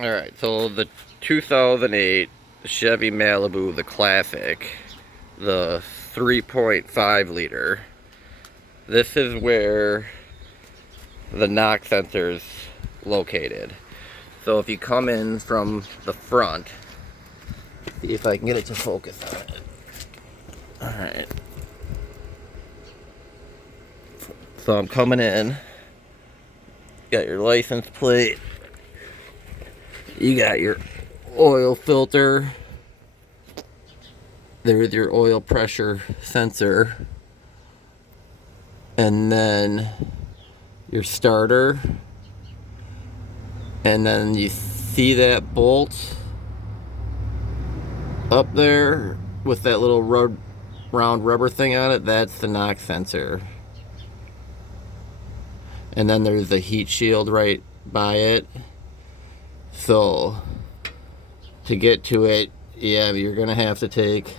Alright, so the 2008 Chevy Malibu, the classic, the 3.5 liter. This is where the knock sensor is located. So if you come in from the front, see if I can get it to focus on it. Alright. So I'm coming in. Got your license plate. You got your oil filter. There's your oil pressure sensor. And then your starter. And then you see that bolt up there with that little round rubber thing on it. That's the knock sensor. And then there's a heat shield right by it. So to get to it, yeah, you're gonna have to take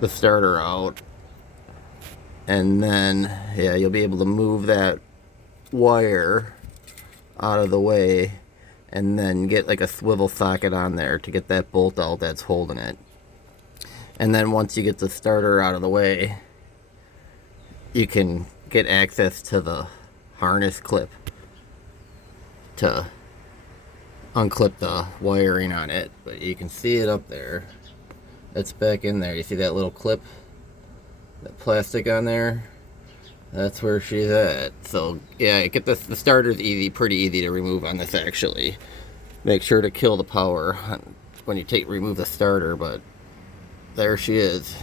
the starter out, and then yeah, you'll be able to move that wire out of the way and then get like a swivel socket on there to get that bolt out that's holding it. And then once you get the starter out of the way, you can get access to the harness clip to unclip the wiring on it. But you can see it up there. That's back in there. You see that little clip, that plastic on there? That's where she's at. So yeah, get the starter's easy, pretty easy to remove on this actually. Make sure to kill the power when you remove the starter, but there she is.